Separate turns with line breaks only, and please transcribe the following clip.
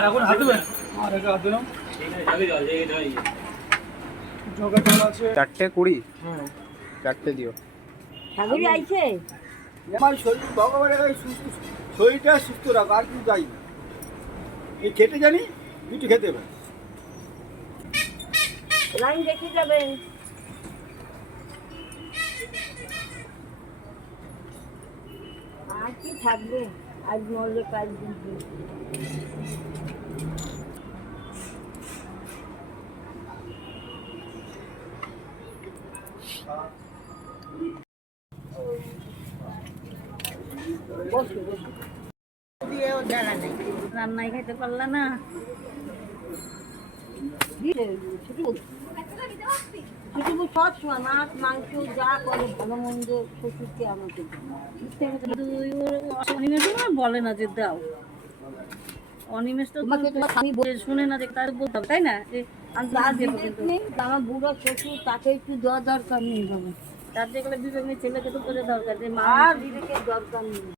এখন হাত আর হাত
চারটে কুড়ি
হ্যাঁ
চারটে দিও
ঠাকুরই আইছে
আমার শরীর ভগবানের সুস্থ শরীরটা সুস্থ রাখো আর কিছু যাই না এই খেতে জানি কিছু খেতে হবে
লাইন দেখে যাবেন আর কি থাকবে আজ মরলে কাল দিন রান্নাই খাইতে পারলা না? ছুটি সব সময় মাছ মাংস যা করে ভালো মন্দ শ্বশুরকে আমাকে
অনিমেষ বলে না যে দাও। অনিমেষ তো
আমি
শুনে না যে তার বলতে হবে তাই না? যে
আমার বুড়ো শ্বশুর তাকে একটু দেওয়া দরকার নেই। বাবা
তার যেগুলো ছেলেকে তো বোঝা দরকার যে মা
বিবেকের দরকার নেই।